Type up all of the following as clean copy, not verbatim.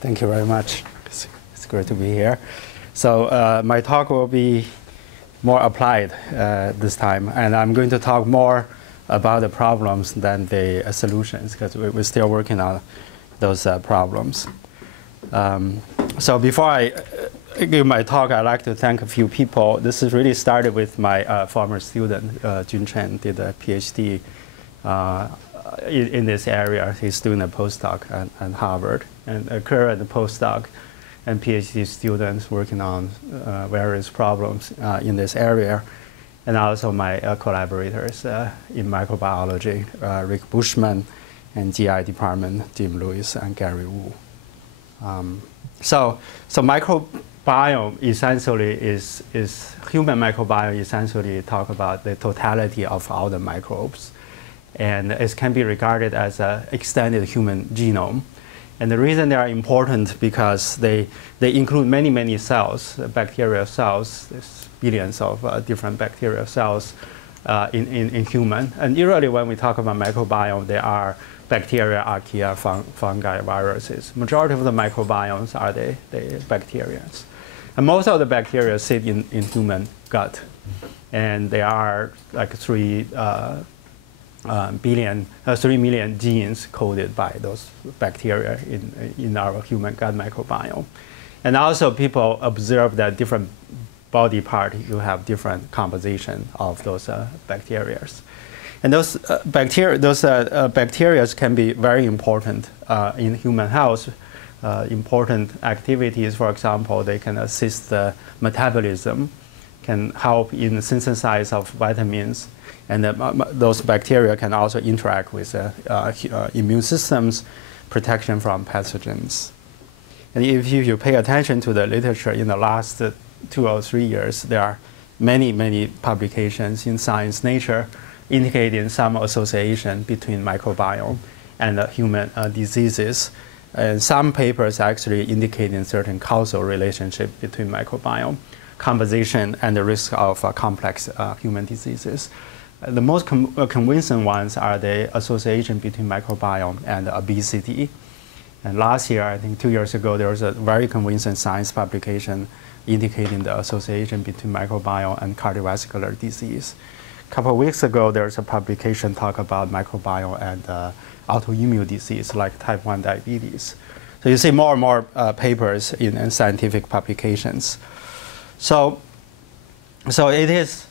Thank you very much. It's great to be here. So my talk will be more applied this time, and I'm going to talk more about the problems than the solutions, because we're still working on those problems. So before I give my talk, I'd like to thank a few people. This is really started with my former student, Jun Chen, did a PhD in this area. He's doing a postdoc at Harvard, and a current postdoc and PhD students working on various problems in this area. And also my collaborators in microbiology, Rick Bushman, and GI department, Jim Lewis and Gary Wu. So microbiome essentially is human microbiome essentially talk about the totality of all the microbes. And it can be regarded as an extended human genome. And the reason they are important because they include many cells, bacterial cells. There's billions of different bacterial cells in human. And usually when we talk about microbiome, there are bacteria, archaea, fungi, viruses. Majority of the microbiomes are the bacteria. And most of the bacteria sit in human gut. And there are like 3 million genes coded by those bacteria in our human gut microbiome. And also people observe that different body part, you have different composition of those bacteria. And those bacteria can be very important in human health. Important activities, for example, they can assist the metabolism, can help in the synthesis of vitamins, and those bacteria can also interact with immune systems, protection from pathogens. And if you pay attention to the literature in the last 2 or 3 years, there are many publications in Science Nature indicating some association between microbiome and human diseases. And some papers actually indicating certain causal relationship between microbiome composition and the risk of complex human diseases. The most convincing ones are the association between microbiome and obesity. And last year, I think 2 years ago, there was a very convincing science publication indicating the association between microbiome and cardiovascular disease. A couple of weeks ago, there was a publication talk about microbiome and autoimmune disease like type 1 diabetes. So you see more and more papers in scientific publications. So it is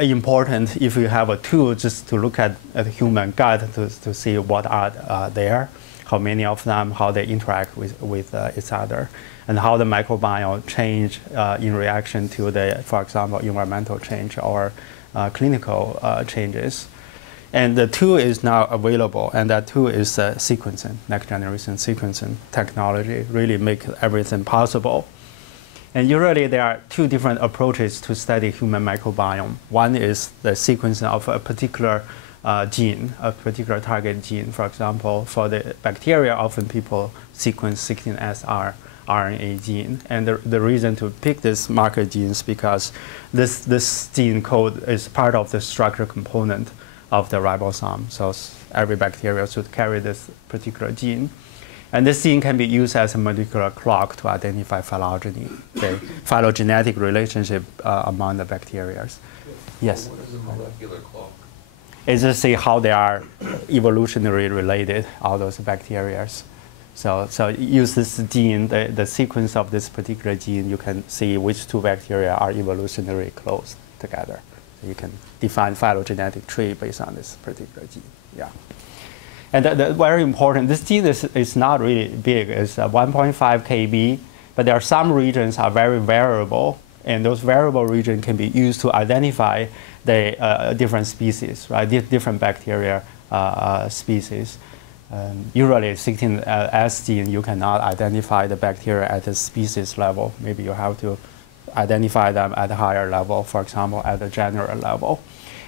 important if you have a tool just to look at the human gut to see what are there, how many of them, how they interact with each other, and how the microbiome change in reaction to the, for example, environmental change or clinical changes. And the tool is now available, and that tool is sequencing, next generation sequencing technology, really make everything possible. And usually there are 2 different approaches to study human microbiome. One is the sequencing of a particular gene, a particular target gene. For example, for the bacteria, often people sequence 16S RNA gene. And the reason to pick this marker gene is because this gene code is part of the structure component of the ribosome. So every bacteria should carry this particular gene. And this gene can be used as a molecular clock to identify phylogeny, the phylogenetic relationship among the bacteria. Yes? What is a molecular clock? It's just see how they are evolutionarily related, all those bacteria. So use this gene, the sequence of this particular gene, you can see which 2 bacteria are evolutionarily close together. So you can define phylogenetic tree based on this particular gene. Yeah. And very important, this gene is not really big. It's 1.5 kb, but there are some regions are very variable, and those variable regions can be used to identify the different species, right? Different bacteria species. Usually 16S gene, you cannot identify the bacteria at the species level. Maybe you have to identify them at a higher level, for example, at the general level.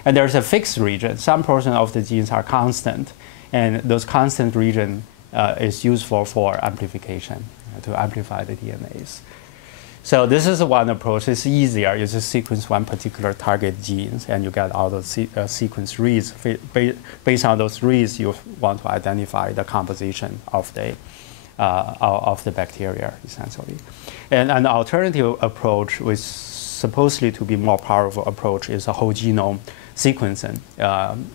And there's a fixed region. Some portion of the genes are constant. And those constant region is useful for amplification, to amplify the DNAs. So this is one approach. It's easier. You just sequence one particular target genes, and you get all those sequence reads. Based on those reads, you want to identify the composition of the of the bacteria, essentially. And an alternative approach, which supposedly to be more powerful approach, is a whole genome sequencing.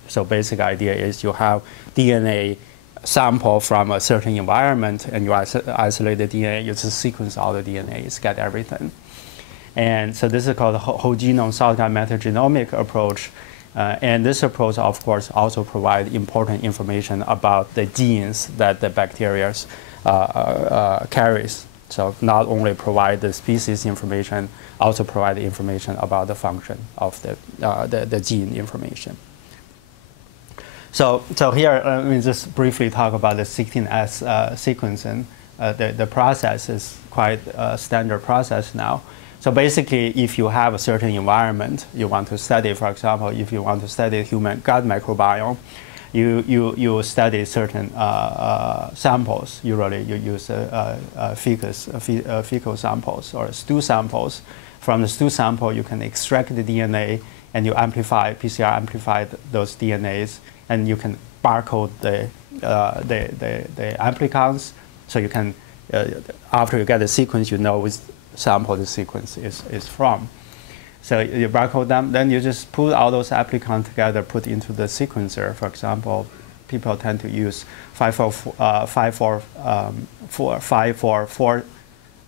So basic idea is you have DNA sample from a certain environment, and you isolate the DNA, you just sequence all the DNA, get everything. And so this is called the whole genome shotgun metagenomic approach. And this approach, of course, also provides important information about the genes that the bacteria carries. So not only provide the species information, also provide the information about the function of the gene information. So here, let me just briefly talk about the 16S sequencing. The process is quite a standard process now. So basically, if you have a certain environment you want to study, for example, if you want to study human gut microbiome, you study certain samples. Usually, you use fecal samples or stool samples. From the stool sample, you can extract the DNA, and you PCR amplify those DNAs, and you can barcode the amplicons. So you can, after you get the sequence, you know which sample the sequence is from. So you barcode them, then you just put all those applicants together, put into the sequencer. For example, people tend to use 544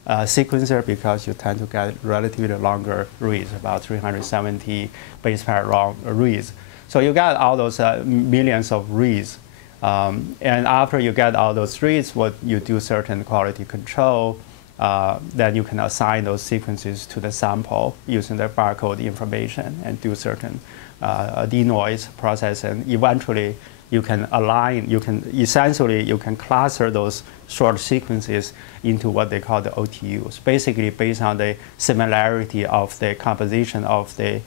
sequencer because you tend to get relatively longer reads, about 370 base pair long reads. So you get all those millions of reads. And after you get all those reads, what you do certain quality control, then you can assign those sequences to the sample using the barcode information and do certain denoise processing. Eventually, you can align, you can cluster those short sequences into what they call the OTUs. Basically, based on the similarity of the composition of the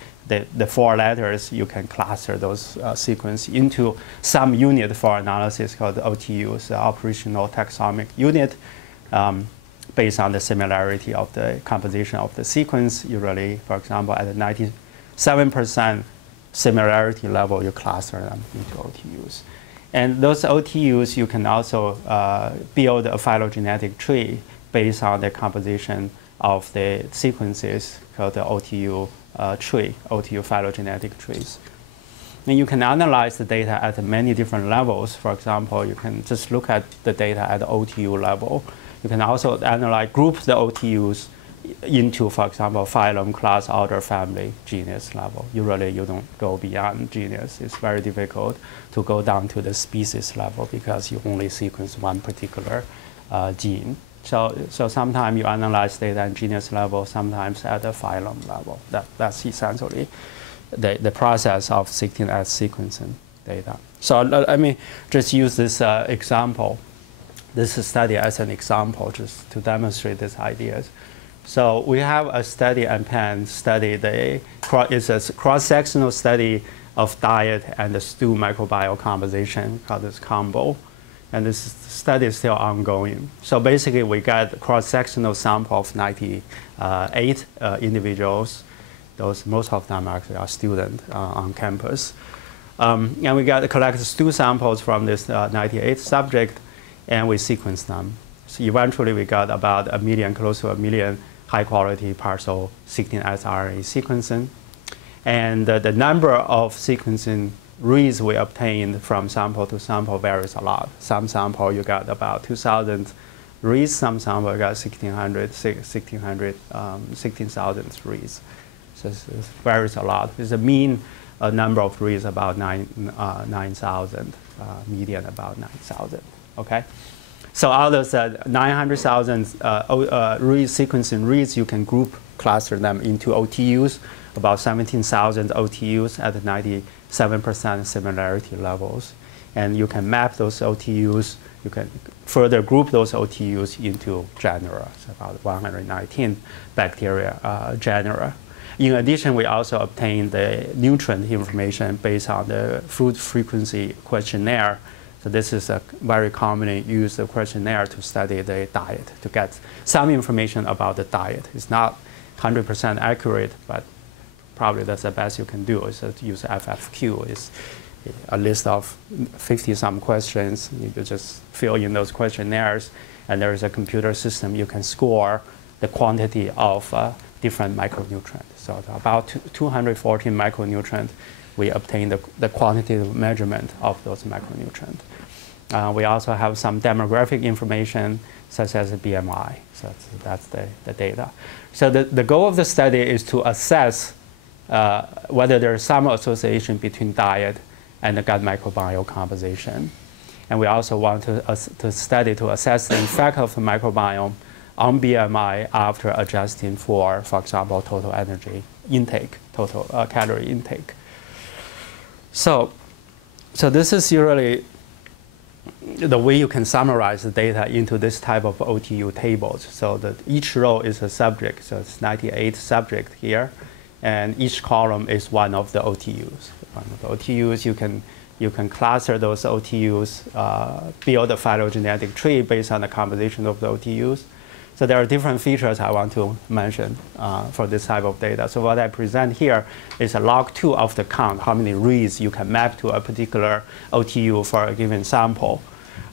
4 letters, you can cluster those sequences into some unit for analysis called the OTUs, the operational taxonomic unit. Based on the similarity of the composition of the sequence, usually, for example, at a 97% similarity level, you cluster them into OTUs. And those OTUs, you can also build a phylogenetic tree based on the composition of the sequences called the OTU tree, OTU phylogenetic trees. And you can analyze the data at many different levels. For example, you can just look at the data at the OTU level. You can also group the OTUs into, for example, phylum, class, order, family, genus level. Usually you don't go beyond genus. It's very difficult to go down to the species level because you only sequence one particular gene. So sometimes you analyze data at genus level, sometimes at the phylum level. That's essentially the process of 16S sequencing data. So let me just use this example. This study as an example, just to demonstrate these ideas. So we have a study at Penn study. It's a cross-sectional study of diet and the stool microbiome composition called this combo. And this study is still ongoing. So basically, we got a cross-sectional sample of 98 individuals. Most of them actually are students on campus. And we got collected stool samples from this 98 subject, and we sequenced them. So eventually, we got about close to a million high-quality partial 16S RNA sequencing. And the number of sequencing reads we obtained from sample to sample varies a lot. Some sample, you got about 2,000 reads. Some sample, you got 16,000 reads. So it varies a lot. It's a mean number of reads about 9,000, median about 9,000. Okay, so out of the 900,000 sequencing reads, you can cluster them into OTUs, about 17,000 OTUs at 97% similarity levels. And you can map those OTUs. You can further group those OTUs into genera, so about 119 bacteria genera. In addition, we also obtained the nutrient information based on the food frequency questionnaire. So this is a very commonly used questionnaire to study the diet, to get some information about the diet. It's not 100% accurate, but probably that's the best you can do, is to use FFQ. It's a list of 50-some questions. You could just fill in those questionnaires, and there is a computer system you can score the quantity of different micronutrients. So about 214 micronutrients, we obtain the quantitative measurement of those micronutrients. We also have some demographic information, such as the BMI. So that's the data. So the goal of the study is to assess whether there is some association between diet and the gut microbiome composition. And we also want to study to assess the effect of the microbiome on BMI after adjusting for example, total energy intake, total calorie intake. So this is usually the way you can summarize the data into this type of OTU tables. So that each row is a subject. So it's 98 subjects here, and each column is one of the OTUs. One of the OTUs, you can cluster those OTUs, build a phylogenetic tree based on the composition of the OTUs. So there are different features I want to mention for this type of data. So what I present here is a log2 of the count, how many reads you can map to a particular OTU for a given sample.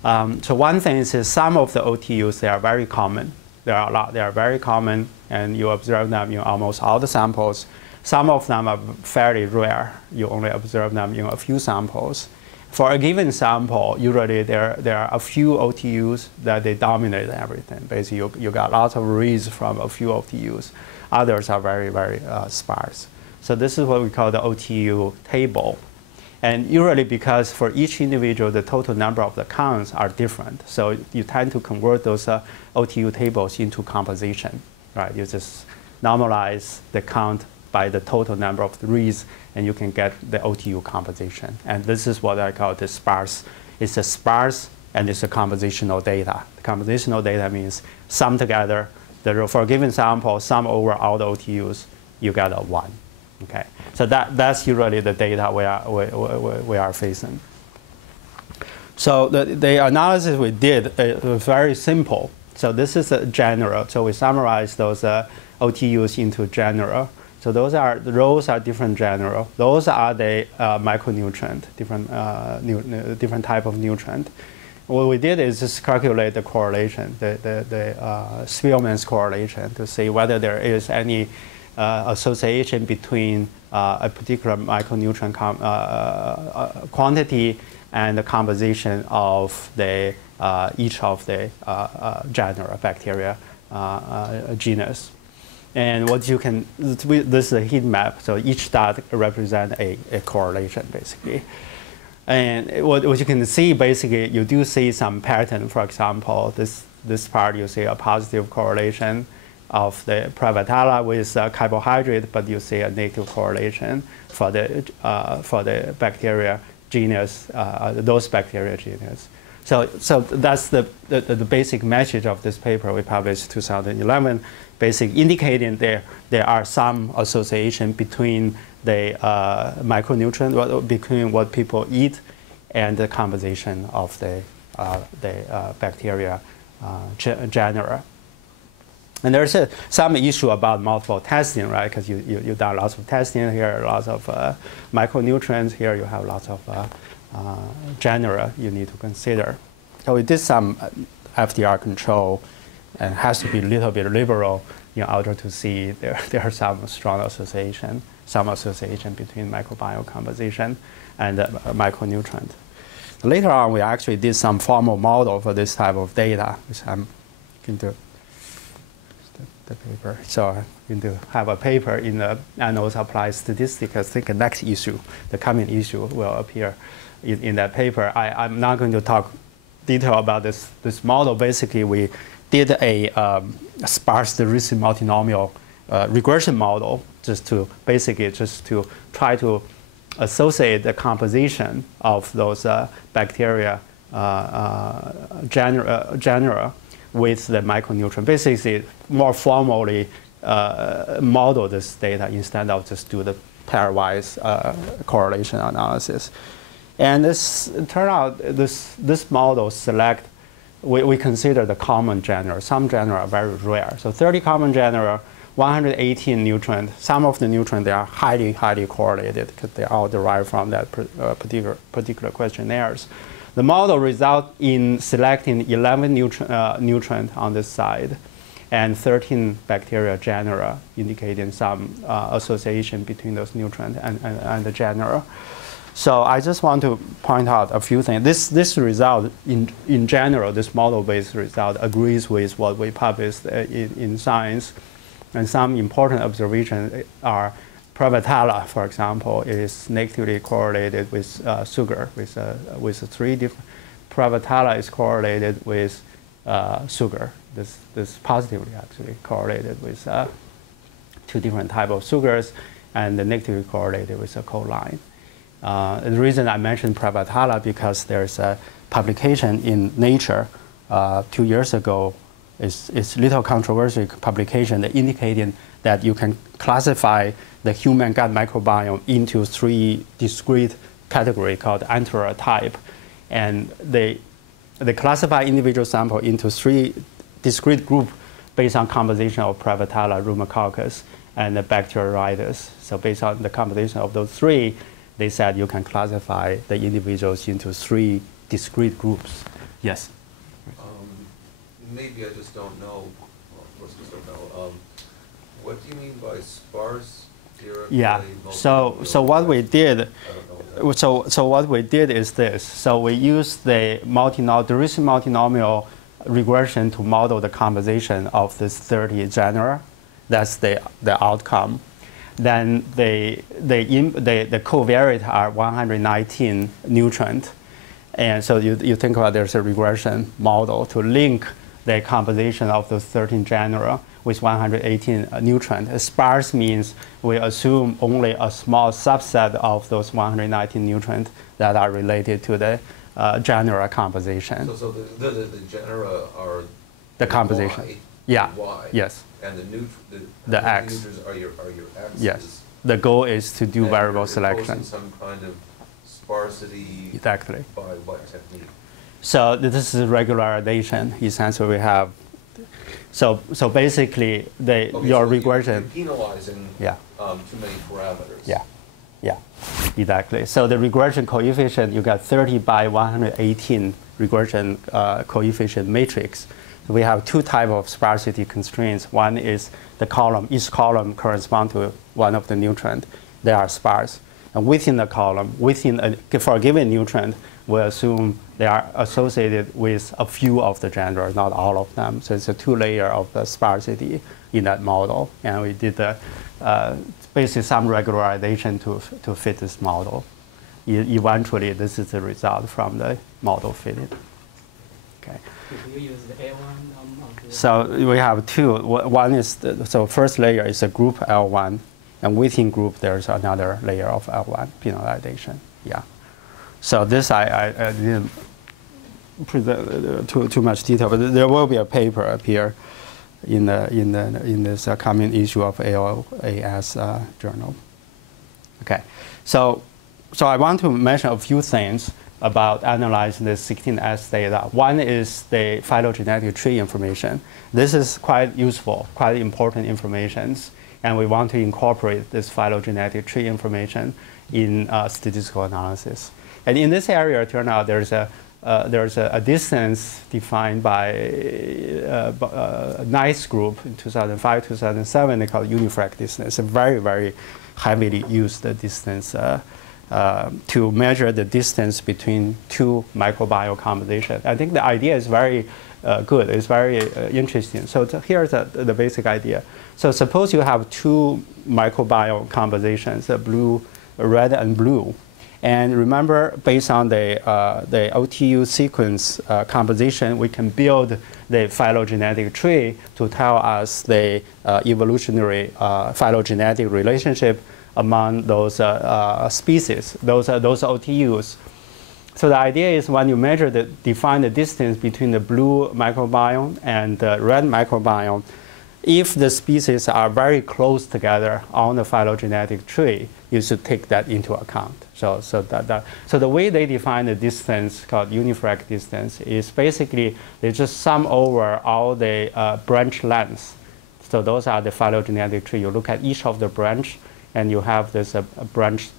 So one thing is some of the OTUs, they are very common. There are a lot. They are very common, and you observe them in almost all the samples. Some of them are fairly rare. You only observe them in a few samples. For a given sample, usually there are a few OTUs that they dominate everything. Basically, you got lots of reads from a few OTUs. Others are very, very sparse. So this is what we call the OTU table. And usually because for each individual, the total number of the counts are different. So you tend to convert those OTU tables into composition, right? You just normalize the count by the total number of the reads, and you can get the OTU composition. And this is what I call the sparse. It's a sparse and it's a compositional data. The compositional data means sum together, for a given sample, sum over all the OTUs, you get a 1. Okay, so that's usually the data we are facing. So the analysis we did was very simple. So this is a general. So we summarize those OTUs into general. So the rows are different general. Those are the micronutrient, different type of nutrient. What we did is just calculate the correlation, the Spearman's correlation, to see whether there is any association between a particular micronutrient quantity and the composition of each of the genera, bacteria genus. And what you can, this is a heat map, so each dot represents a correlation, basically. And what you can see, basically, you do see some pattern. For example, this part, you see a positive correlation of the Prevotella with carbohydrate, but you see a negative correlation for the bacteria genus, those bacteria genus. So that's the basic message of this paper we published 2011, basically indicating there are some association between the micronutrient, between what people eat and the composition of the bacteria genera. And there's some issue about multiple testing, right? Because you've done lots of testing here, lots of micronutrients. Here you have lots of genera you need to consider. So we did some FDR control, and it has to be a little bit liberal in order to see there are some strong association, between microbiome composition and micronutrient. Later on, we actually did some formal model for this type of data, which I'm going to the paper. So I'm going to have a paper in the Annals of Applied Statistics. I think the next issue, the coming issue, will appear in that paper. I'm not going to talk detail about this model. Basically, we did a sparse Risk multinomial regression model just to try to associate the composition of those bacteria genera with the micronutrient. Basically, more formally model this data instead of just do the pairwise correlation analysis. And this turned out this model we consider the common genera. Some genera are very rare. So 30 common genera 118 nutrients. Some of the nutrients, they are highly, highly correlated because they all derived from that particular questionnaires. The model results in selecting 11 nutrients on this side and 13 bacteria genera, indicating some association between those nutrients and the genera. So I just want to point out a few things. This result, in general, this model-based result agrees with what we published in Science. And some important observations are Prevotella, for example, is negatively correlated with sugar, with 3 different. Prevotella is correlated with sugar. This positively actually correlated with 2 different types of sugars, and negatively correlated with choline. The reason I mentioned Prevotella because there's a publication in Nature 2 years ago. It's little controversial publication that indicating that you can classify the human gut microbiome into 3 discrete categories called enterotype. And they classify individual sample into 3 discrete groups based on composition of Prevotella, Rhumococcus, and the Bacteroides. So based on the combination of those 3, they said you can classify the individuals into 3 discrete groups. Yes? Maybe I just don't know. Well, most of us don't know. What do you mean by sparse? Yeah. So what we did. So what we did is this. So we used the Dirichlet multinomial regression to model the composition of this 30 genera. That's the outcome. Then the covariate are 119 nutrient. And so you think about there's a regression model to link the composition of those 13 genera with 118 nutrient. Sparse means we assume only a small subset of those 119 nutrients that are related to the genera composition. So the genera are the composition. Y, yeah. Y. Yes. And the X. Nutrients are your X's. Yes. The goal is to do variable selection. Some kind of sparsity. Exactly. By what technique? So this is regularization. Essentially, we have. So basically, your regression. You're penalizing too many parameters. Yeah, yeah, exactly. So the regression coefficient, you got 30 by 118 regression coefficient matrix. We have 2 types of sparsity constraints. One is the column. Each column corresponds to one of the nutrients. They are sparse. And within the column, for a given nutrient, we assume they are associated with a few of the genera, not all of them. So it's a 2-layer of the sparsity in that model. And we did basically some regularization to fit this model. Eventually, this is the result from the model fitted. Okay. Did you use the L1? So we have 2. One is, so first layer is a group L1. And within group, there's another layer of L1 penalization. Yeah. So this I didn't present too much detail, but there will be a paper up here in this coming issue of AOAS journal. Okay. So I want to mention a few things about analyzing the 16S data. One is the phylogenetic tree information. This is quite useful, quite important information. And we want to incorporate this phylogenetic tree information in statistical analysis. And in this area, it turned out there's a distance defined by a NICE group in 2005, 2007. They call it Unifrac Distance. A very, very heavily used distance to measure the distance between 2 microbiome combinations. I think the idea is very good. It's very interesting. So here's the basic idea. So suppose you have 2 microbiome compositions, red and blue. And remember, based on the OTU sequence composition, we can build the phylogenetic tree to tell us the evolutionary phylogenetic relationship among those species, those OTUs. So the idea is when you define the distance between the blue microbiome and the red microbiome, if the species are very close together on the phylogenetic tree, you should take that into account. So the way they define the distance, called Unifrac distance, is basically they just sum over all the branch lengths. So those are the phylogenetic tree. You look at each of the branch, and you have this branch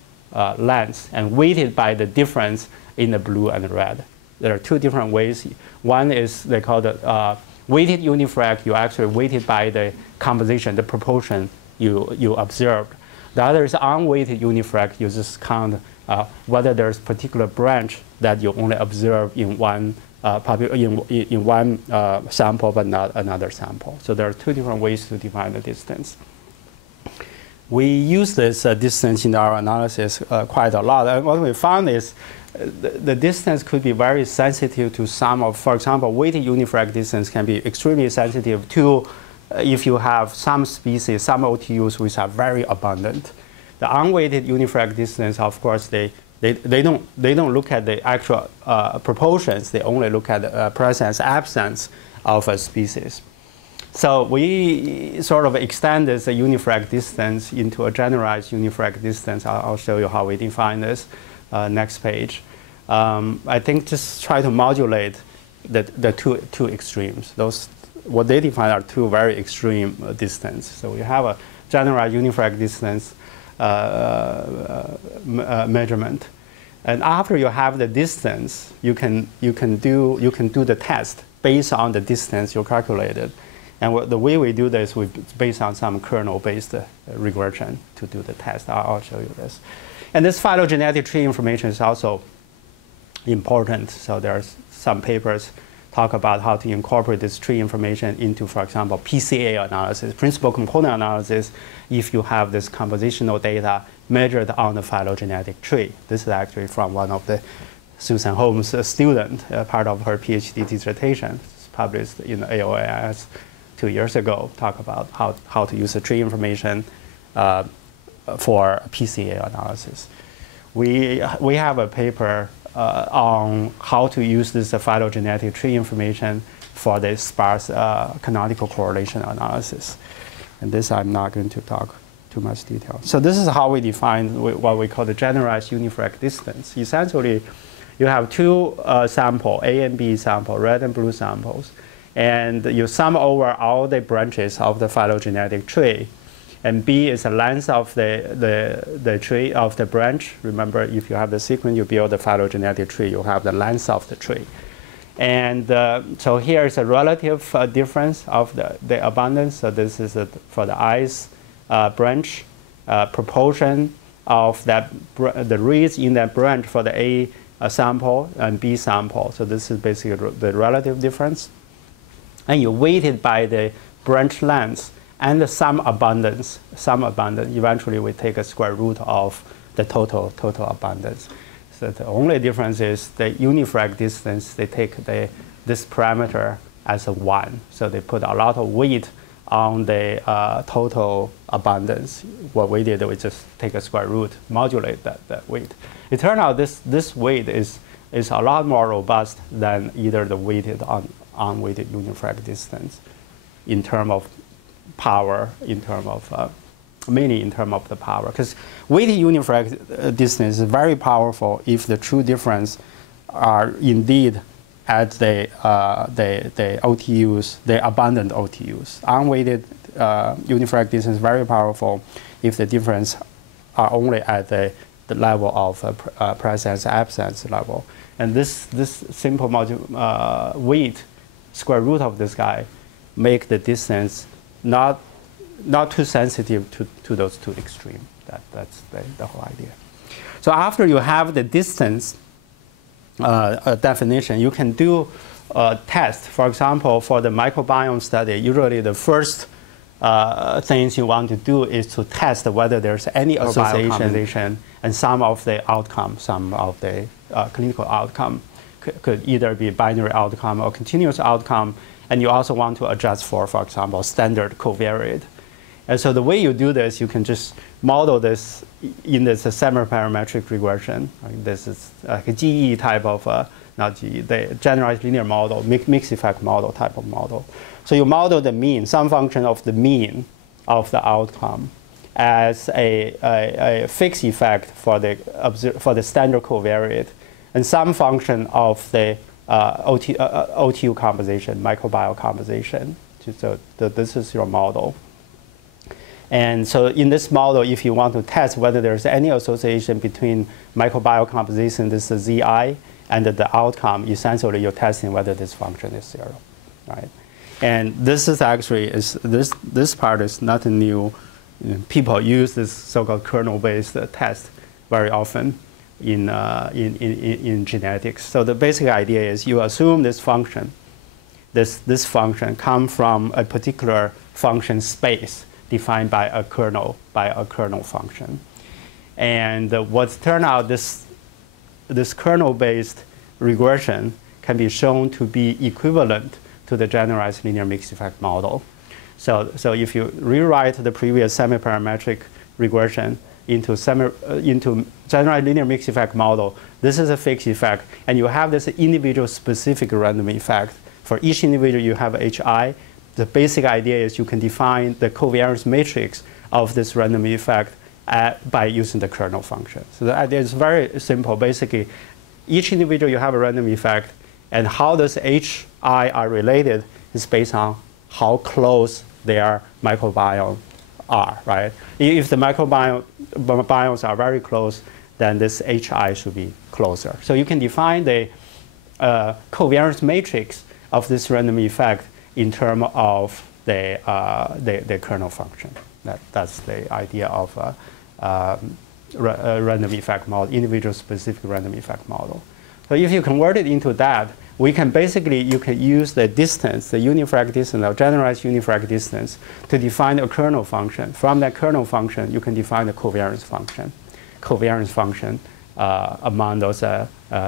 length, and weighted by the difference in the blue and the red. There are two different ways. One is they call the weighted unifrac. You actually weighted by the composition, the proportion you observed. The other is unweighted unifrac. You just count whether there's particular branch that you only observe in one in one sample, but not another sample. So there are two different ways to define the distance. We use this distance in our analysis quite a lot. And what we found is the distance could be very sensitive to some of, for example, weighted unifrac distance can be extremely sensitive to if you have some species, some OTUs which are very abundant. The unweighted unifrac distance, of course, they don't look at the actual proportions. They only look at the presence, absence of a species. So we sort of extend this unifrac distance into a generalized unifrac distance. I'll show you how we define this next page. I think just try to modulate the two extremes. Those what they define are two very extreme distance. So we have a generalized unifrac distance measurement, and after you have the distance, you can do the test based on the distance you calculated. And the way we do this, we based on some kernel-based regression to do the test. I'll show you this. And this phylogenetic tree information is also important. So there's some papers talk about how to incorporate this tree information into, for example, PCA analysis, principal component analysis, if you have this compositional data measured on the phylogenetic tree. This is actually from one of the Susan Holmes' student, part of her PhD dissertation. It's published in AOAS 2 years ago, talk about how to use the tree information for PCA analysis. We have a paper on how to use this phylogenetic tree information for the sparse canonical correlation analysis. And this I'm not going to talk too much detail. So this is how we define what we call the generalized unifrac distance. Essentially, you have two samples, A and B sample, red and blue samples, and you sum over all the branches of the phylogenetic tree. And B is the length of the tree of the branch. Remember, if you have the sequence, you build the phylogenetic tree, you have the length of the tree. And so here is a relative difference of the abundance. So this is for the I's branch, proportion of the reads in that branch for the A sample and B sample. So this is basically the relative difference. And you weight it by the branch length and the sum abundance. Eventually we take a square root of the total abundance. So the only difference is the unifrac distance, they take this parameter as a 1. So they put a lot of weight on the total abundance. What we did, we just take a square root, modulate that weight. It turned out this weight is a lot more robust than either the weighted or unweighted unifrac distance in terms of power, mainly in terms of the power. Because weighted unifrac distance is very powerful if the true difference are indeed at the OTUs, the abundant OTUs. Unweighted unifrac distance is very powerful if the difference are only at the level of presence absence level. And this simple weight square root of this guy make the distance not too sensitive to those two extremes. That's the whole idea. So after you have the distance definition, you can do a test. For example, for the microbiome study, usually the first things you want to do is to test whether there's any association and some of the outcome, some of the clinical outcome could either be binary outcome or continuous outcome. And you also want to adjust for example, standard covariate. And so the way you do this, you can just model this in this semi-parametric regression. This is like a GE type of, not GE, the generalized linear model, mixed effect model type of model. So you model the mean, some function of the mean of the outcome as a fixed effect for the standard covariate, and some function of the OTU composition, microbiome composition, So this is your model. And so in this model, if you want to test whether there's any association between microbiome composition, this is ZI, and the outcome, essentially you're testing whether this function is 0, right? And this is actually, this part is nothing new. People use this so-called kernel-based test very often in genetics. So the basic idea is you assume this function, this function comes from a particular function space defined by a kernel function. And what's turned out, this kernel-based regression can be shown to be equivalent to the generalized linear mixed effect model. So if you rewrite the previous semi-parametric regression into generalized linear mixed effect model, this is a fixed effect, and you have this individual specific random effect. For each individual, you have HI. The basic idea is you can define the covariance matrix of this random effect by using the kernel function. So the idea is very simple. Basically, each individual you have a random effect, and how does HI are related is based on how close their microbiome are, right? If the microbiomes are very close, then this HI should be closer. So you can define the covariance matrix of this random effect in terms of the kernel function. That's the idea of a random effect model, individual specific random effect model. So if you convert it into that, we can basically, you can use the distance, the Unifrac distance, or generalized Unifrac distance, to define a kernel function. From that kernel function, you can define the covariance function among those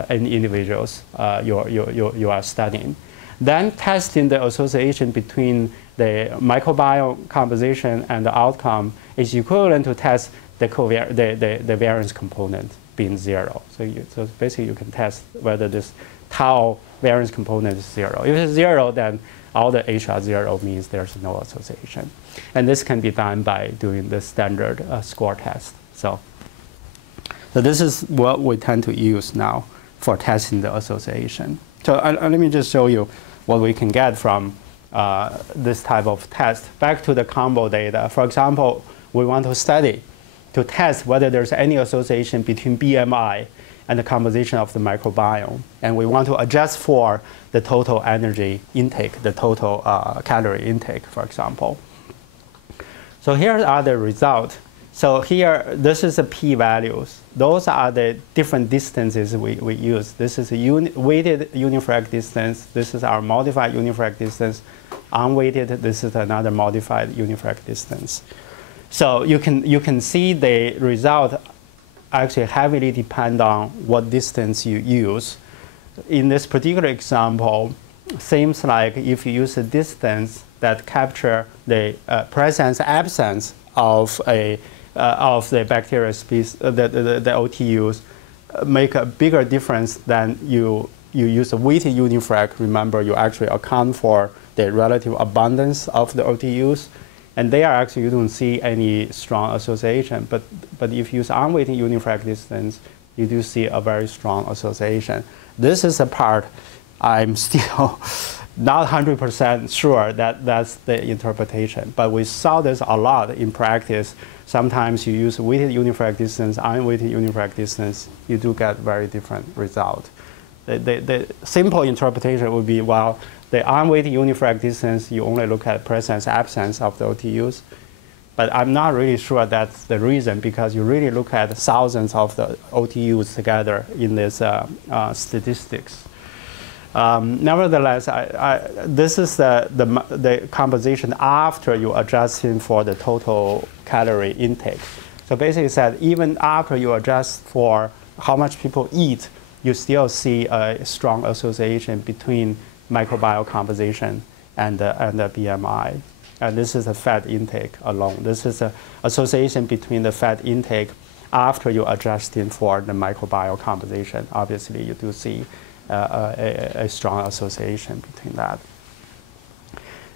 individuals you are studying. Then testing the association between the microbiome composition and the outcome is equivalent to test the variance component being 0. So basically you can test whether this tau variance component is 0. If it's 0, then all the H are 0 means there's no association. And this can be done by doing the standard score test. So this is what we tend to use now for testing the association. So let me just show you what we can get from this type of test. Back to the combo data. For example, we want to test whether there's any association between BMI and the composition of the microbiome. And we want to adjust for the total energy intake, the total calorie intake, for example. So here are the results. So here, this is the p-values. Those are the different distances we use. This is a weighted Unifrac distance. This is our modified Unifrac distance. Unweighted, this is another modified Unifrac distance. So you can see the result actually heavily depend on what distance you use. In this particular example, seems like if you use a distance that capture the presence-absence of the bacterial species, the OTUs, make a bigger difference than you use a weighted Unifrac. Remember, you actually account for the relative abundance of the OTUs. And there actually you don't see any strong association. But if you use unweighted Unifrac distance, you do see a very strong association. This is the part I'm still not 100% sure that that's the interpretation. But we saw this a lot in practice. Sometimes you use weighted Unifrac distance, unweighted Unifrac distance, you do get very different results. The simple interpretation would be, well, the unweighted Unifrac distance, you only look at presence, absence of the OTUs. But I'm not really sure that's the reason, because you really look at thousands of the OTUs together in this statistics. Nevertheless, this is the composition after you adjusting for the total calorie intake. So basically it said even after you adjust for how much people eat, you still see a strong association between microbiome composition and the BMI. And this is the fat intake alone. This is an association between the fat intake after you adjusting for the microbiome composition. Obviously, you do see a strong association between that.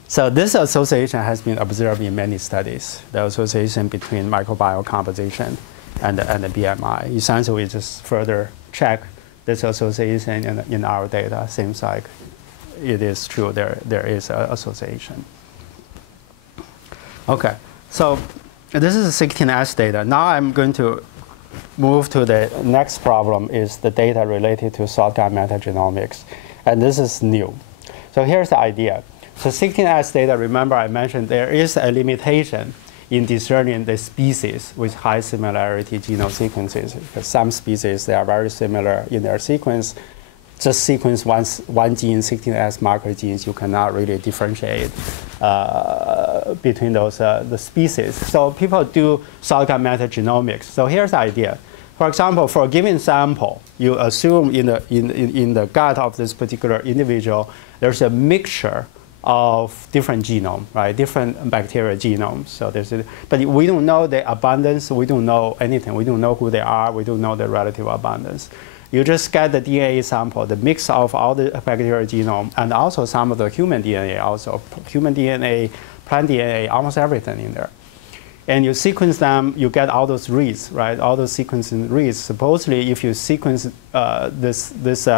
So this association has been observed in many studies, the association between microbiome composition and the BMI. Essentially, we just further check this association in our data. Seems like it is true, there is an association. Okay, so this is 16S data. Now I'm going to move to the next problem, is the data related to shotgun metagenomics. And this is new. So here's the idea. So 16S data, remember I mentioned there is a limitation in discerning the species with high similarity genome sequences. Because some species, they are very similar in their sequence. Just sequence one gene, 16S marker genes, you cannot really differentiate between those the species. So people do shotgun metagenomics. So here's the idea. For example, for a given sample, you assume in the gut of this particular individual, there's a mixture of different genome, right? Different bacteria genomes. So but we don't know the abundance. We don't know anything. We don't know who they are. We don't know the relative abundance. You just get the DNA sample, the mix of all the bacterial genome, and also some of the human DNA, also human DNA, plant DNA, almost everything in there. And you sequence them, you get all those reads, right? All those sequencing reads. Supposedly, if you sequence this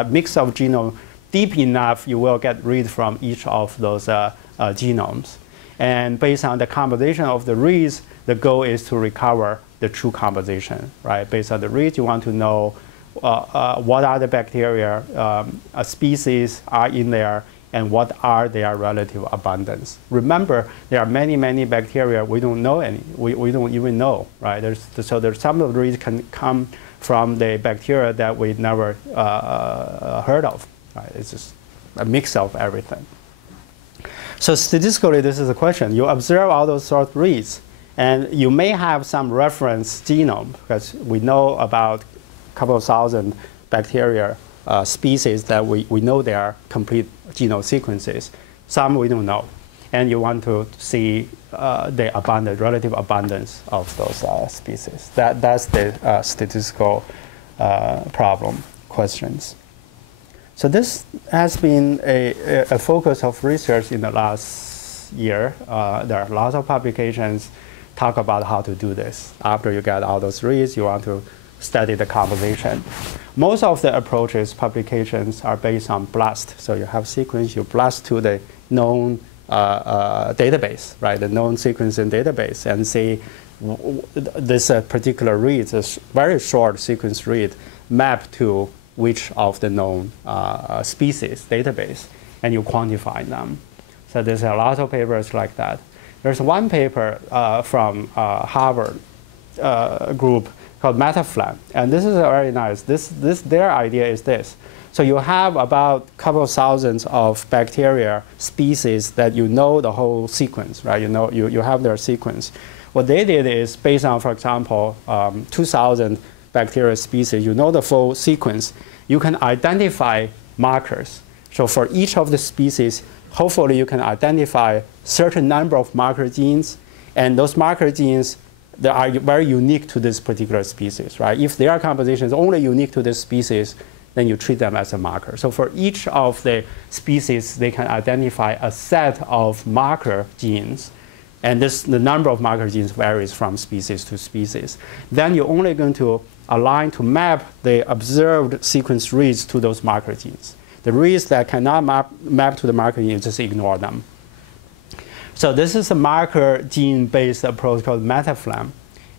mix of genome deep enough, you will get read from each of those genomes. And based on the composition of the reads, the goal is to recover the true composition, right? Based on the reads, you want to know what are the bacteria species are in there, and what are their relative abundance. Remember, there are many, many bacteria we don't know any. We don't even know, right? So there's some of the reads can come from the bacteria that we never heard of, right? It's just a mix of everything. So statistically, this is a question. You observe all those sort of reads, and you may have some reference genome, because we know about a couple of thousand bacteria species that we know they are complete genome sequences. Some we don't know. And you want to see the relative abundance of those species. That's the statistical problem questions. So this has been a focus of research in the last year. There are lots of publications talk about how to do this. After you get all those reads, you want to study the composition. Most of the approaches, publications, are based on BLAST. So you have sequence, you BLAST to the known database, right? The known sequencing database, and see this particular read, this very short sequence read, map to which of the known species database, and you quantify them. So there's a lot of papers like that. There's one paper from Harvard group called Metaflam, and this is very nice. Their idea is this. So you have about a couple of thousands of bacteria species that you know the whole sequence, right? You have their sequence. What they did is based on, for example, 2,000 bacteria species, you know the full sequence. You can identify markers. So for each of the species, hopefully you can identify certain number of marker genes, and those marker genes that are very unique to this particular species, right? If their composition is only unique to this species, then you treat them as a marker. So for each of the species, they can identify a set of marker genes, and the number of marker genes varies from species to species. Then you're only going to align to map the observed sequence reads to those marker genes. The reads that cannot map to the marker genes, just ignore them. So this is a marker gene-based approach called Metaflam.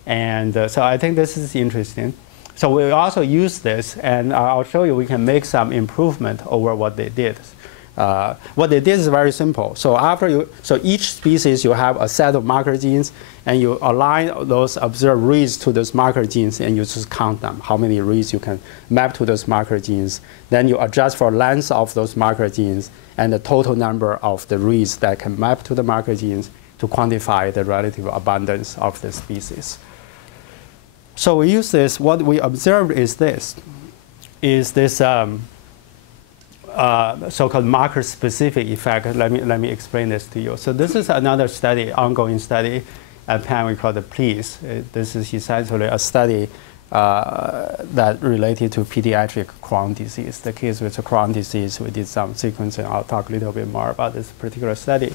And so I think this is interesting. So we also use this, and I'll show you we can make some improvement over what they did. What they did is very simple. So each species, you have a set of marker genes, and you align those observed reads to those marker genes, and you just count them, how many reads you can map to those marker genes. Then you adjust for length of those marker genes and the total number of the reads that can map to the marker genes to quantify the relative abundance of the species. So we use this. What we observed is this so-called marker-specific effect. Let me explain this to you. So this is another study, ongoing study at Penn. We call it PLEASE. This is essentially a study that related to pediatric Crohn disease. The kids with Crohn disease, we did some sequencing. I'll talk a little bit more about this particular study.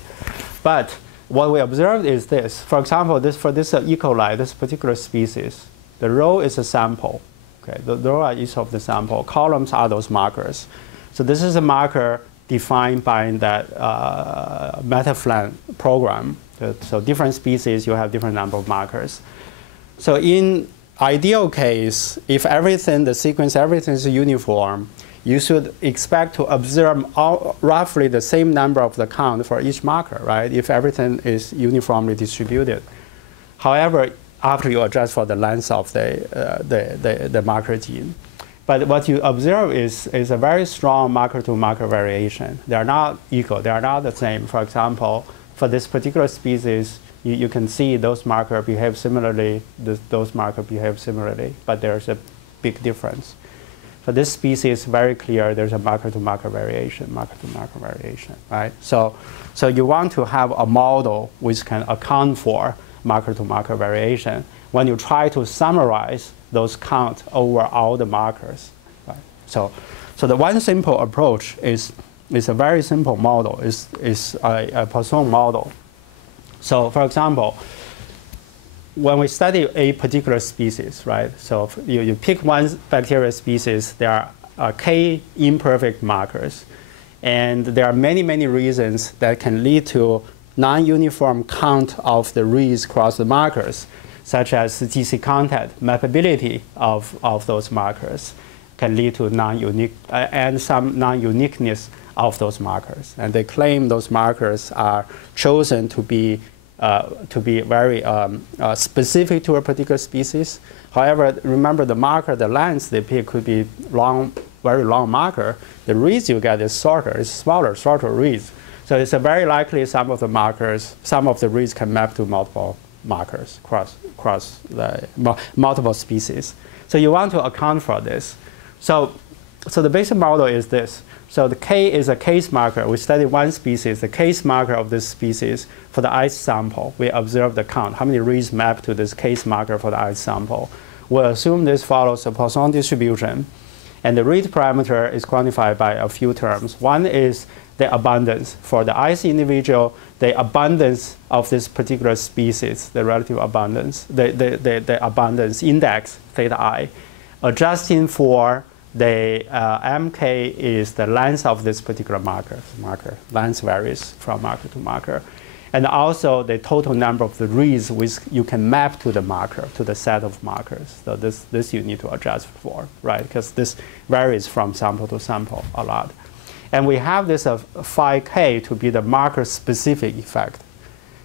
But what we observed is this. For example, for this E. coli, this particular species, the row is a sample. Okay, the row are each of the sample. Columns are those markers. So this is a marker defined by that Metaflam program. So different species, you have different number of markers. So in ideal case, if everything, the sequence, everything is uniform, you should expect to observe roughly the same number of the count for each marker, right? If everything is uniformly distributed. However, after you adjust for the length of the marker gene. But what you observe is a very strong marker-to-marker variation. They are not equal. They are not the same. For example, for this particular species, you can see those markers behave similarly, those markers behave similarly, but there's a big difference. For this species, very clear, there's a marker-to-marker variation, right? So you want to have a model which can account for marker-to-marker variation when you try to summarize those counts over all the markers, right? So the one simple approach is a very simple model, is a Poisson model. So for example, when we study a particular species, right? So you pick one bacteria species, there are k imperfect markers. And there are many, many reasons that can lead to non-uniform count of the reads across the markers, such as GC content, mappability of those markers can lead to non-unique and some non-uniqueness of those markers. And they claim those markers are chosen to be very specific to a particular species. However, remember the marker, the length they pick could be long, very long marker. The reads you get is shorter, it's smaller, shorter reads. So it's a very likely some of the markers, some of the reads can map to multiple markers across the multiple species. So you want to account for this. So the basic model is this. So the K is a case marker. We study one species, the case marker of this species. For the ice sample, we observe the count. How many reads map to this case marker for the ice sample? We'll assume this follows a Poisson distribution. And the read parameter is quantified by a few terms. One is the abundance. For the ice individual, the abundance of this particular species, the relative abundance, the abundance index, theta I. Adjusting for the MK is the length of this particular marker. Length varies from marker to marker. And also the total number of the reads which you can map to the marker, to the set of markers. So this you need to adjust for, right? Because this varies from sample to sample a lot. And we have this phi k to be the marker-specific effect.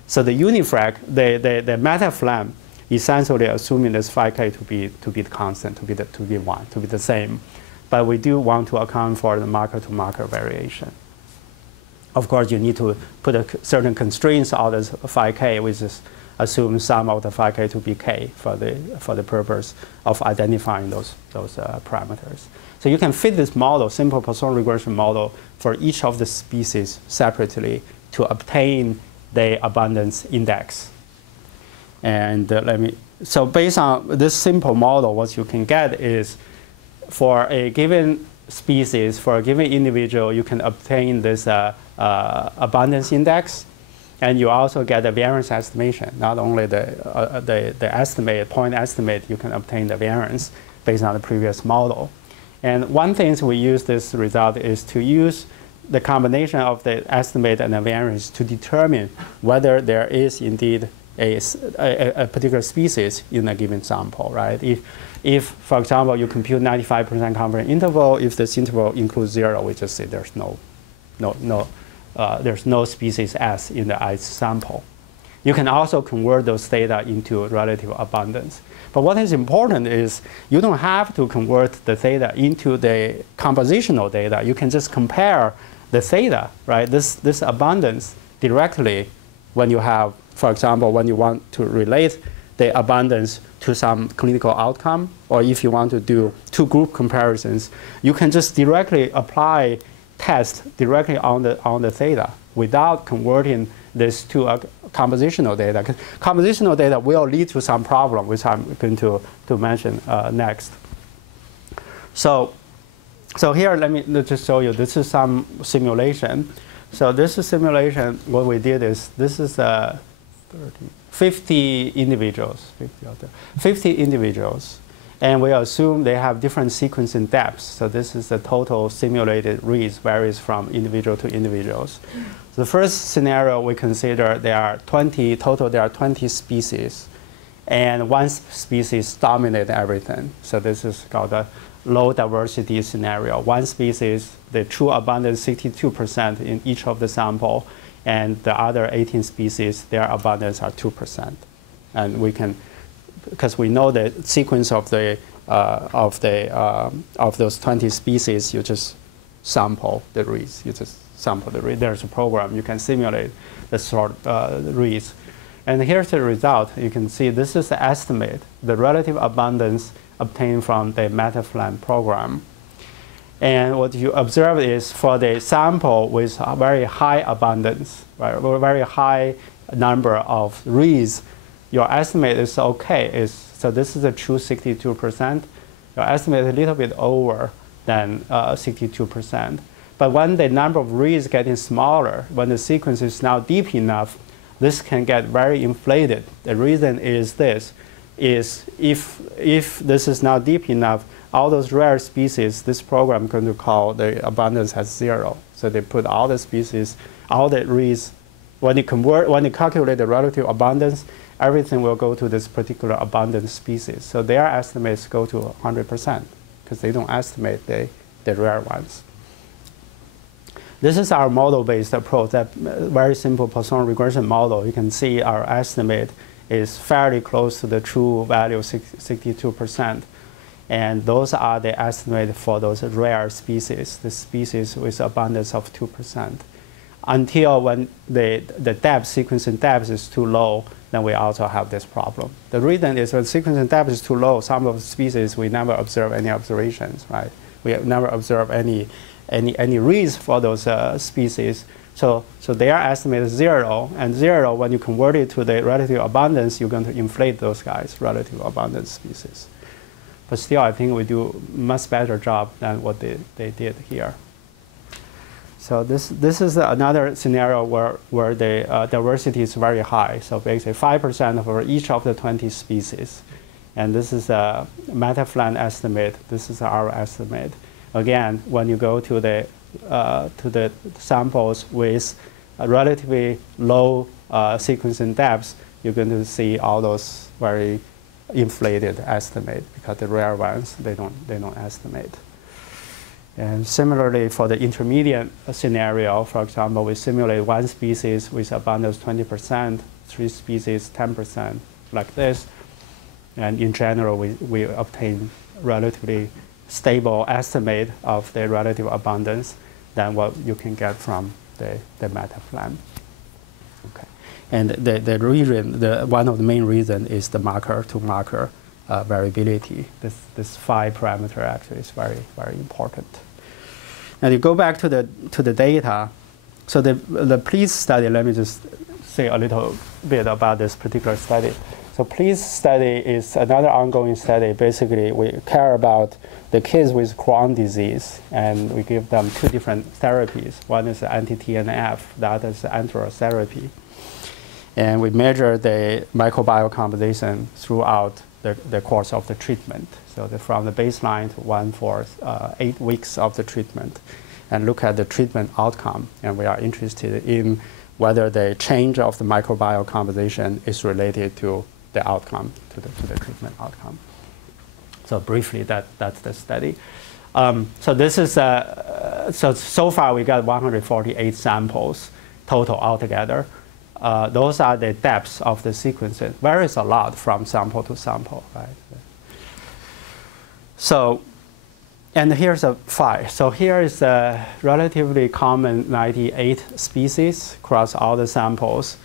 So the Unifrac, the metaflam, essentially assuming this phi k to be the constant, to be 1, to be the same. But we do want to account for the marker-to-marker variation. Of course, you need to put certain constraints on this phi k, which is assume some of the phi k to be k for the purpose of identifying those parameters. So you can fit this model, simple Poisson regression model, for each of the species separately to obtain the abundance index. And so based on this simple model, what you can get is for a given species, for a given individual, you can obtain this abundance index, and you also get the variance estimation. Not only the estimate, point estimate, you can obtain the variance based on the previous model. And one thing we use this result is to use the combination of the estimate and the variance to determine whether there is indeed a particular species in a given sample, right? If, for example, you compute 95% confidence interval, if this interval includes 0, we just say there's no species S in the ice sample. You can also convert those data into relative abundance. But what is important is you don't have to convert the theta into the compositional data. You can just compare the theta, right? This abundance directly when you have, for example, when you want to relate the abundance to some clinical outcome, or if you want to do two group comparisons, you can just directly apply test directly on the theta without converting this to a compositional data. Because compositional data will lead to some problem, which I'm going to mention next. So here, let me just show you. This is some simulation. So this is simulation. What we did is this is 50 individuals, 50 individuals, And we assume they have different sequencing depths. So this is the total simulated reads varies from individual to individuals. So the first scenario we consider there are 20 species, and one species dominates everything. So this is called a low diversity scenario. One species, the true abundance 62% in each of the sample, and the other 18 species, their abundance are 2%. And we can, because we know the sequence of those 20 species, you just sample the reads. You just sample the reads. There's a program you can simulate the sort reads. And here's the result. You can see this is the estimate, the relative abundance obtained from the MetaFlan program. And what you observe is for the sample with a very high abundance, right, or very high number of reads, your estimate is okay. So this is a true 62%. Your estimate is a little bit over than 62%. But when the number of reads getting smaller, when the sequence is now deep enough, this can get very inflated. The reason is this, is if this is not deep enough, all those rare species, this program is going to call the abundance as 0. So they put all the species, all the reads, when you calculate the relative abundance, everything will go to this particular abundant species. So their estimates go to 100% because they don't estimate the rare ones. This is our model-based approach, that very simple Poisson regression model. You can see our estimate is fairly close to the true value of 62%. And those are the estimate for those rare species, the species with abundance of 2%. Until when the depth, sequencing depth is too low, then we also have this problem. The reason is when sequencing depth is too low, some of the species we never observe any observations, right? We have never observed any reads for those species. So their estimate is 0, and 0, when you convert it to the relative abundance, you're going to inflate those guys, relative abundance species. But still, I think we do a much better job than what they did here. So this is another scenario where the diversity is very high. So basically 5% for each of the 20 species. And this is a MetaFlan estimate. This is our estimate. Again, when you go to the samples with a relatively low sequencing depths, you're going to see all those very inflated estimate because the rare ones they don't estimate. And similarly, for the intermediate scenario, for example, we simulate one species with abundance 20%, 3 species 10%, like this. And in general, we obtain relatively stable estimate of the relative abundance than what you can get from the MetaFlan. Okay. And the reason, one of the main reasons is the marker-to-marker variability. This 5 parameter actually is very, very important. Now you go back to the data. So the PLEASE study, let me just say a little bit about this particular study. So PLEASE study is another ongoing study. Basically, we care about the kids with Crohn's disease, and we give them 2 different therapies. One is anti-TNF, the other is antral therapy. And we measure the microbiome composition throughout the course of the treatment. So from the baseline to 1 for 8 weeks of the treatment, and look at the treatment outcome. And we are interested in whether the change of the microbiome composition is related to the outcome, to the treatment outcome. So briefly, that's the study. So this is so far we got 148 samples total altogether. Those are the depths of the sequencing. Varies a lot from sample to sample, right? So, and here's a 5. So here is a relatively common 98 species across all the samples.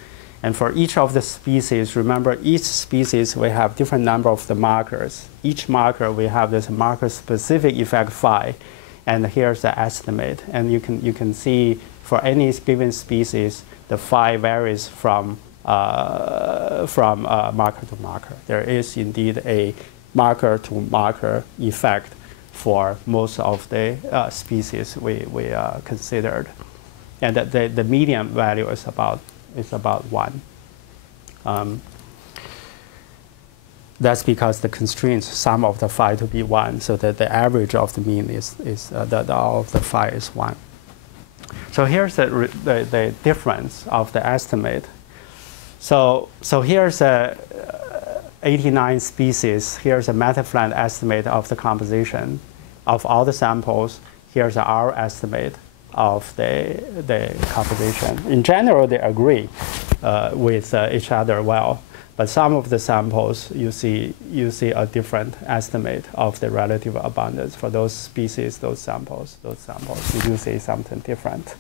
And for each of the species, remember each species we have different number of the markers. Each marker we have this marker-specific effect phi, and here's the estimate. And you can see for any given species, the phi varies from marker to marker. There is indeed a marker to marker effect for most of the species we considered, and the median value is about 1. that's because the constraints sum of the phi to be 1, so that the average of the mean is of the phi is 1. So here's the difference of the estimate. So here's a 89 species. Here's a Metafland estimate of the composition of all the samples. Here's our estimate of the composition. In general, they agree with each other well. But some of the samples, you see a different estimate of the relative abundance for those species, those samples. You do see something different.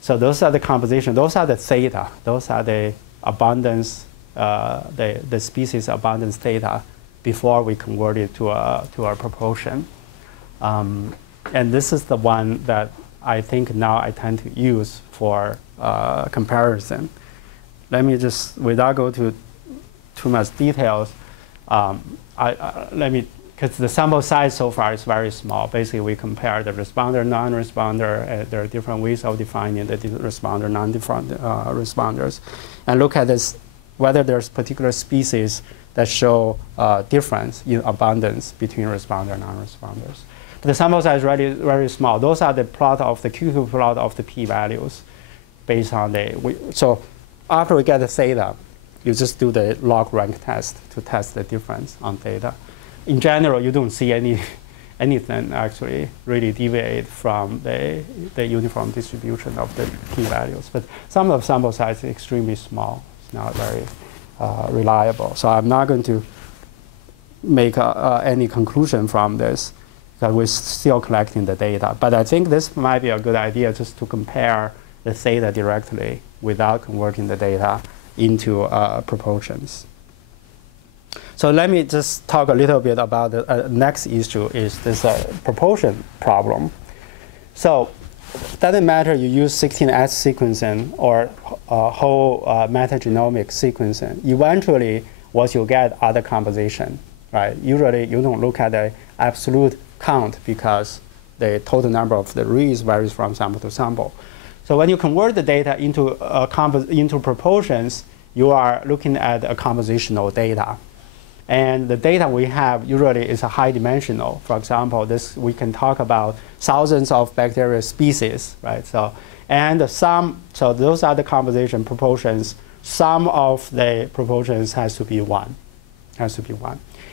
So those are the composition. Those are the theta. Those are the abundance, the species abundance data before we convert it to a proportion. And this is the one that I think now I tend to use for comparison. Let me just, without go to too much details, because the sample size so far is very small. Basically, we compare the responder, non-responder. There are different ways of defining the responder, non-responders, and look at this, whether there's particular species that show difference in abundance between responder and non-responders. But the sample size is really very small. Those are the plot of the QQ plot of the p-values based on so after we get the theta, you just do the log rank test to test the difference on data. In general, you don't see anything actually really deviate from the uniform distribution of the p-values. But some of the sample size is extremely small. It's not very reliable. So I'm not going to make any conclusion from this, because we're still collecting the data. But I think this might be a good idea just to compare the theta directly without converting the data into proportions. So let me just talk a little bit about the next issue is this proportion problem. So it doesn't matter you use 16S sequencing or whole metagenomic sequencing. Eventually, what you get are the composition, right? Usually, you don't look at the absolute count because the total number of the reads varies from sample to sample. So when you convert the data into proportions, you are looking at a compositional data. And the data we have usually is a high dimensional. For example, we can talk about thousands of bacterial species, right? So those are the composition proportions. Some of the proportions has to be 1.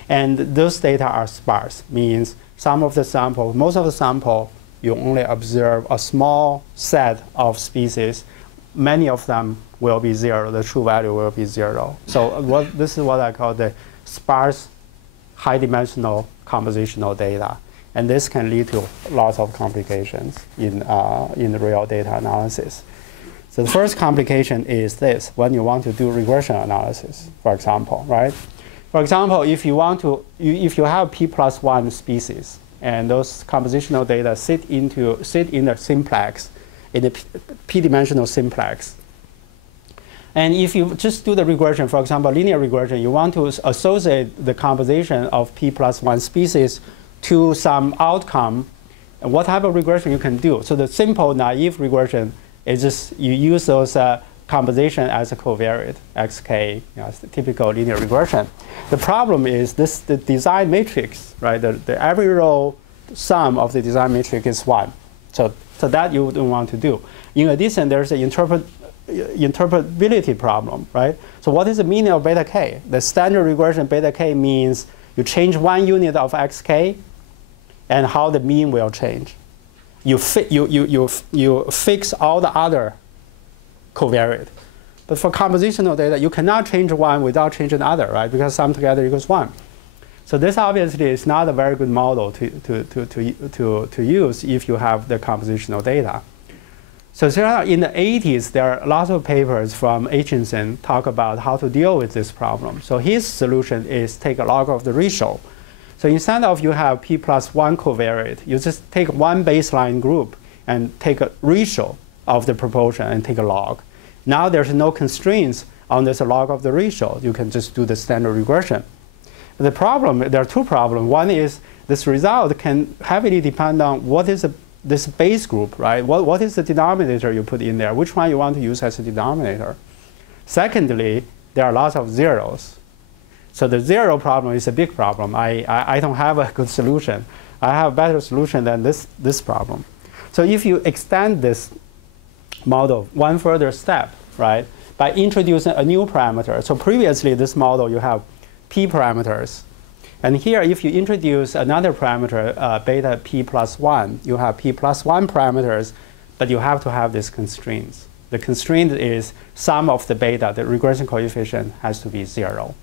And those data are sparse, means some of the sample, most of the sample, you only observe a small set of species. Many of them will be 0. The true value will be 0. So this is what I call the sparse, high-dimensional compositional data. And this can lead to lots of complications in the real data analysis. So the first complication is this, when you want to do regression analysis, for example, right? For example, if you have p+1 species, and those compositional data sit in the simplex, in the p-dimensional simplex. And if you just do the regression, for example, linear regression, you want to associate the composition of p+1 species to some outcome. And what type of regression you can do? So the simple naive regression is just you use those composition as a covariate, xk, it's the typical linear regression. The problem is the design matrix, right? The every row sum of the design matrix is 1. So that you don't want to do. In addition, there's an interpretability problem, right? So what is the meaning of beta k? The standard regression beta k means you change 1 unit of xk, and how the mean will change. You fix all the other covariate. But for compositional data, you cannot change 1 without changing the other, right? Because sum together equals 1. So this obviously is not a very good model to use if you have the compositional data. So in the 80s, there are lots of papers from Aitchison talk about how to deal with this problem. So his solution is take a log of the ratio. So instead of you have p+1 covariate, you just take one baseline group and take a ratio of the proportion and take a log. Now there's no constraints on this log of the ratio. You can just do the standard regression. The problem, there are two problems. One is this result can heavily depend on what is this base group, right? What is the denominator you put in there? Which one you want to use as a denominator? Secondly, there are lots of zeros. So the 0 problem is a big problem. I don't have a good solution. I have a better solution than this problem. So if you extend this model one further step, right, by introducing a new parameter. So previously, this model, you have p parameters. And here, if you introduce another parameter, beta p plus 1, you have p plus 1 parameters, but you have to have these constraints. The constraint is sum of the beta, the regression coefficient has to be 0.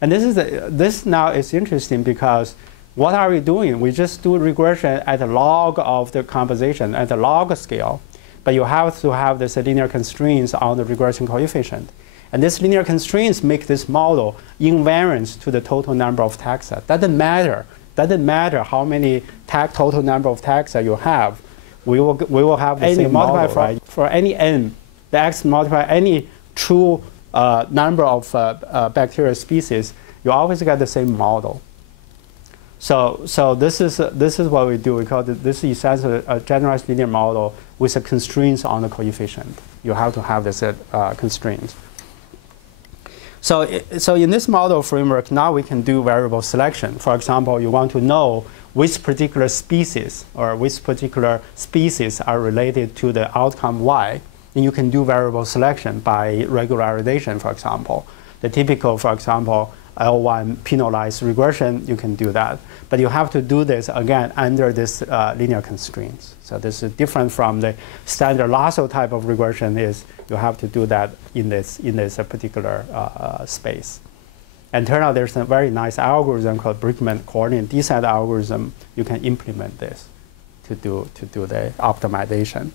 And this now is interesting because what are we doing? We just do regression at the log of the composition, at the log scale. But you have to have this linear constraints on the regression coefficient. And these linear constraints make this model invariant to the total number of taxa. Doesn't matter how many total number of taxa you have. We will have the same model, right? For any n, the x multiply any true number of bacterial species, you always get the same model. So this is what we do. We call this is essentially a generalized linear model with a constraints on the coefficient. You have to have this constraints. So in this model framework, now we can do variable selection. For example, you want to know which particular species or which particular species are related to the outcome y. And you can do variable selection by regularization, for example. The typical, for example, L1 penalized regression, you can do that. But you have to do this, again, under this linear constraints. So this is different from the standard lasso type of regression is you have to do that in this particular space. And turn out there's a very nice algorithm called Brickman coordinate descent algorithm. You can implement this to do the optimization.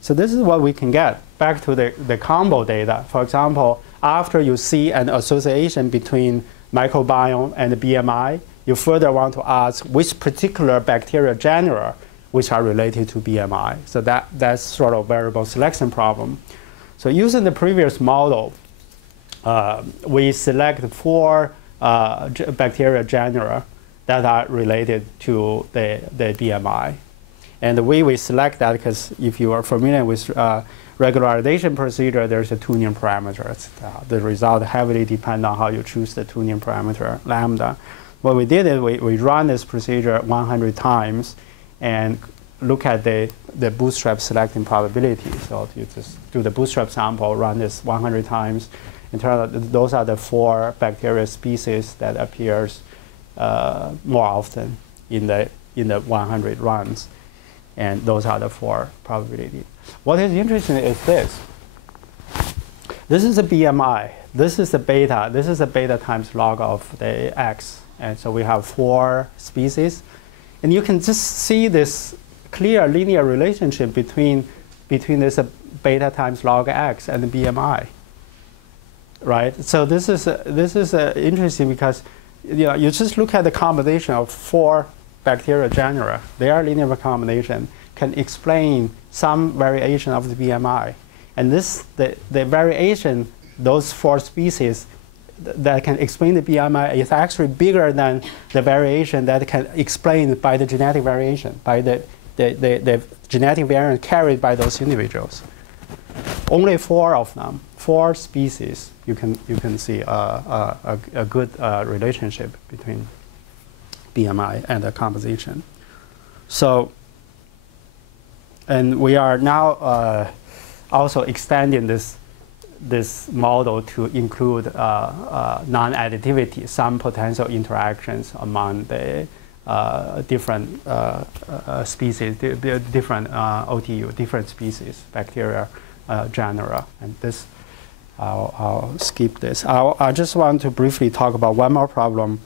So this is what we can get. Back to the combo data. For example, after you see an association between microbiome and the BMI, you further want to ask which particular bacteria genera which are related to BMI. So that's sort of variable selection problem. So using the previous model, we select 4 bacteria genera that are related to the BMI. And the way we select that, because if you are familiar with regularization procedure, there's a tuning parameters. The result heavily depends on how you choose the tuning parameter, lambda. What we did is we run this procedure 100 times and look at the bootstrap selecting probability. So you just do the bootstrap sample, run this 100 times, and turn out that those are the 4 bacteria species that appears more often in the 100 runs. And those are the 4 probabilities. What is interesting is this. This is a BMI. This is the beta. This is the beta times log of the x. And so we have 4 species. And you can just see this clear linear relationship between this beta times log x and the BMI. Right? So this is interesting because you just look at the combination of 4 bacterial genera. Their linear combination can explain some variation of the BMI. And the variation, those 4 species that can explain the BMI is actually bigger than the variation that can explain by the genetic variation, by the genetic variant carried by those individuals. Only 4 of them, 4 species, you can see a good relationship between BMI and the composition. So, and we are now also extending this model to include non-additivity, some potential interactions among the different species, different OTU, different species, bacteria, genera. And this, I'll skip this. I just want to briefly talk about one more problem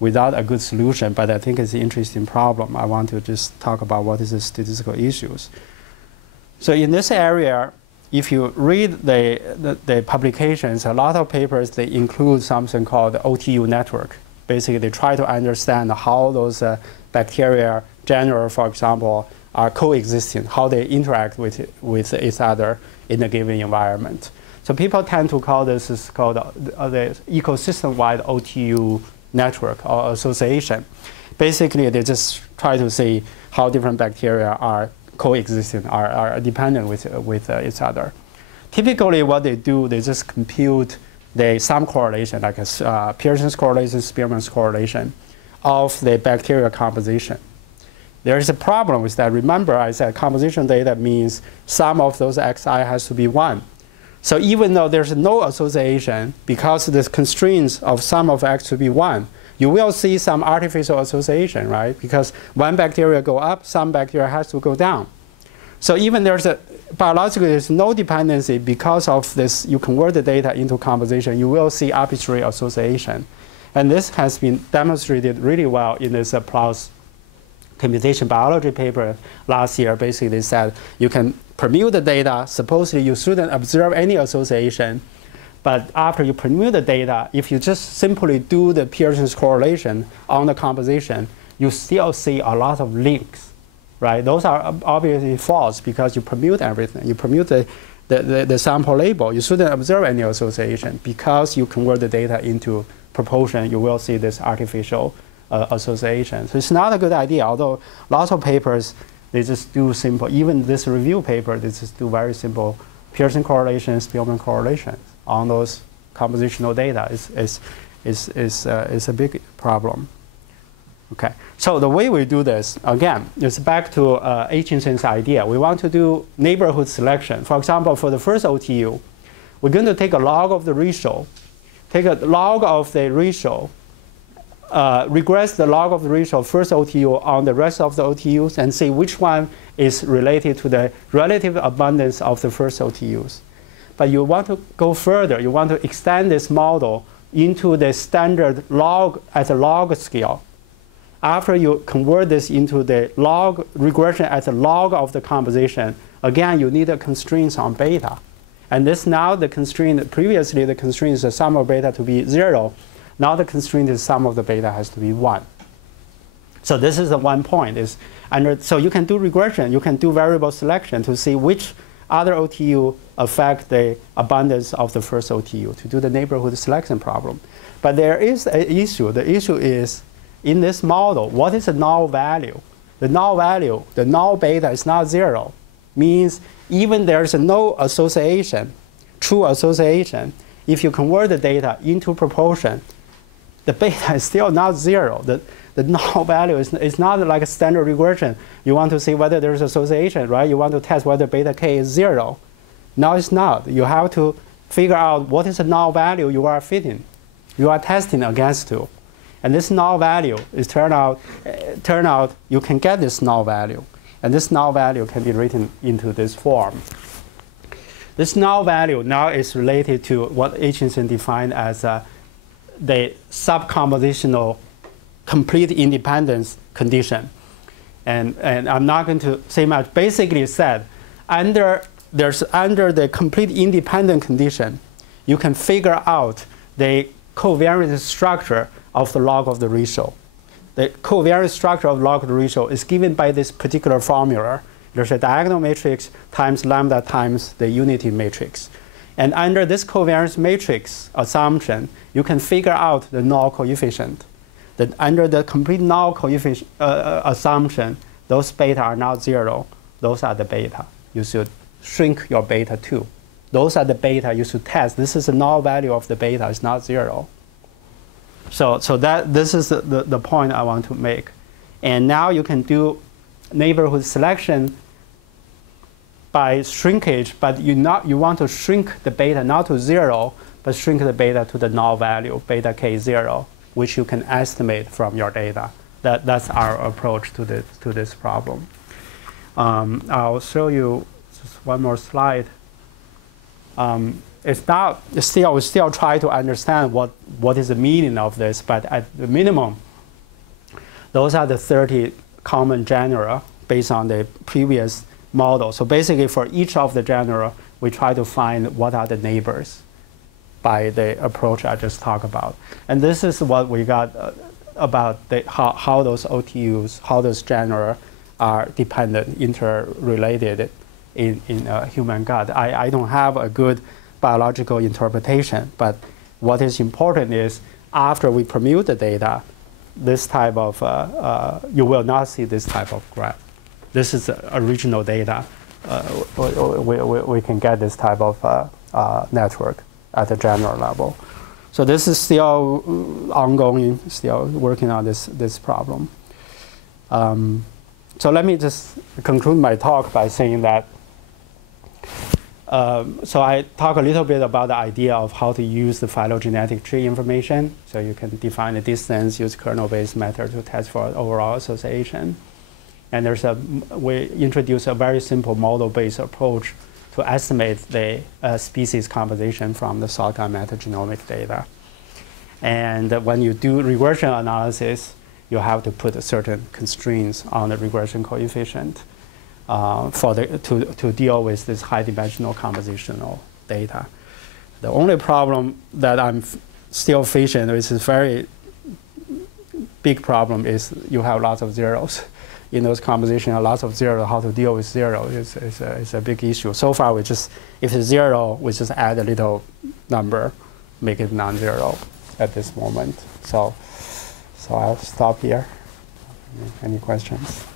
without a good solution, but I think it's an interesting problem. I want to just talk about what is the statistical issues. So in this area, if you read the publications, a lot of papers, they include something called the Otu Network. Basically, they try to understand how those bacteria genera, for example, are coexisting, how they interact with each other in a given environment. So people tend to call this is called the ecosystem-wide Otu network or association. Basically, they just try to see how different bacteria are coexisting, are dependent with each other. Typically, what they do, they just compute some correlation, like Pearson's correlation, Spearman's correlation of the bacterial composition. There is a problem with that. Remember, I said composition data means sum of those xi has to be 1. So even though there's no association, because the constraints of sum of x to be 1, you will see some artificial association, right? Because one bacteria go up, some bacteria has to go down. So even biologically, there's no dependency because of this. You convert the data into composition, you will see arbitrary association. And this has been demonstrated really well in this Applause computation biology paper last year. Basically, they said you can permute the data. Supposedly, you shouldn't observe any association. But after you permute the data, if you just simply do the Pearson's correlation on the composition, you still see a lot of links, right? Those are obviously false because you permute everything. You permute the sample label. You shouldn't observe any association. Because you convert the data into proportion, you will see this artificial association. So it's not a good idea, although lots of papers, they just do simple. Even this review paper, they just do very simple Pearson correlations, Spearman correlations on those compositional data. Is a big problem. Okay, so the way we do this, again, is back to Aitchison's idea. We want to do neighborhood selection. For example, for the first OTU, we're going to take a log of the ratio, regress the log of the ratio of first OTU on the rest of the OTUs and see which one is related to the relative abundance of the first OTUs. But you want to go further. You want to extend this model into the standard log at the log scale. After you convert this into the log regression at the log of the composition, again, you need a constraints on beta. And this now the constraint, previously the constraint is the sum of beta to be 0. Now the constraint is sum of the beta has to be 1. So this is the 1 point. So you can do regression. You can do variable selection to see which other OTU affect the abundance of the first OTU to do the neighborhood selection problem. But there is an issue. The issue is, in this model, what is the null value? The null value, the null beta is not 0. Means even there's no association, true association, if you convert the data into proportion, the beta is still not 0. The null value is not like a standard regression. You want to see whether there's association, right? You want to test whether beta k is 0. Now it's not. You have to figure out what is the null value you are fitting. You are testing against to. And this null value is turn out you can get this null value. And this null value can be written into this form. This null value now is related to what Aitchison defined as the subcompositional complete independence condition. And I'm not going to say much. Basically said, under the complete independent condition, you can figure out the covariance structure of the log of the ratio. The covariance structure of log of the ratio is given by this particular formula. There's a diagonal matrix times lambda times the unity matrix. And under this covariance matrix assumption, you can figure out the null coefficient. That under the complete null coefficient assumption, those beta are not 0. Those are the beta. You should shrink your beta too. Those are the beta you should test. This is the null value of the beta. It's not 0. So this is the point I want to make. And now you can do neighborhood selection by shrinkage, but you want to shrink the beta not to 0, but shrink the beta to the null value, beta k 0, which you can estimate from your data. That's our approach to this problem. I'll show you just one more slide. We still try to understand what is the meaning of this, but at the minimum, those are the 30 common genera based on the previous model. So basically, for each of the genera, we try to find what are the neighbors by the approach I just talked about. And this is what we got about how those OTUs, how those genera are dependent, interrelated in human gut. I don't have a good biological interpretation, but what is important is after we permute the data, this type of, you will not see this type of graph. This is original data. We can get this type of network at the general level. So this is still ongoing, still working on this problem. So let me just conclude my talk by saying that, so I talk a little bit about the idea of how to use the phylogenetic tree information. So you can define the distance, use kernel-based method to test for overall association. And we introduce a very simple model-based approach to estimate the species composition from the shotgun metagenomic data. And when you do regression analysis, you have to put certain constraints on the regression coefficient to deal with this high-dimensional compositional data. The only problem that I'm still facing, which is very big problem, is you have lots of zeros. In those compositions, lots of zeros, how to deal with zero is a big issue. So far, if it's zero, we just add a little number, make it non-zero at this moment. So I'll stop here. Any questions?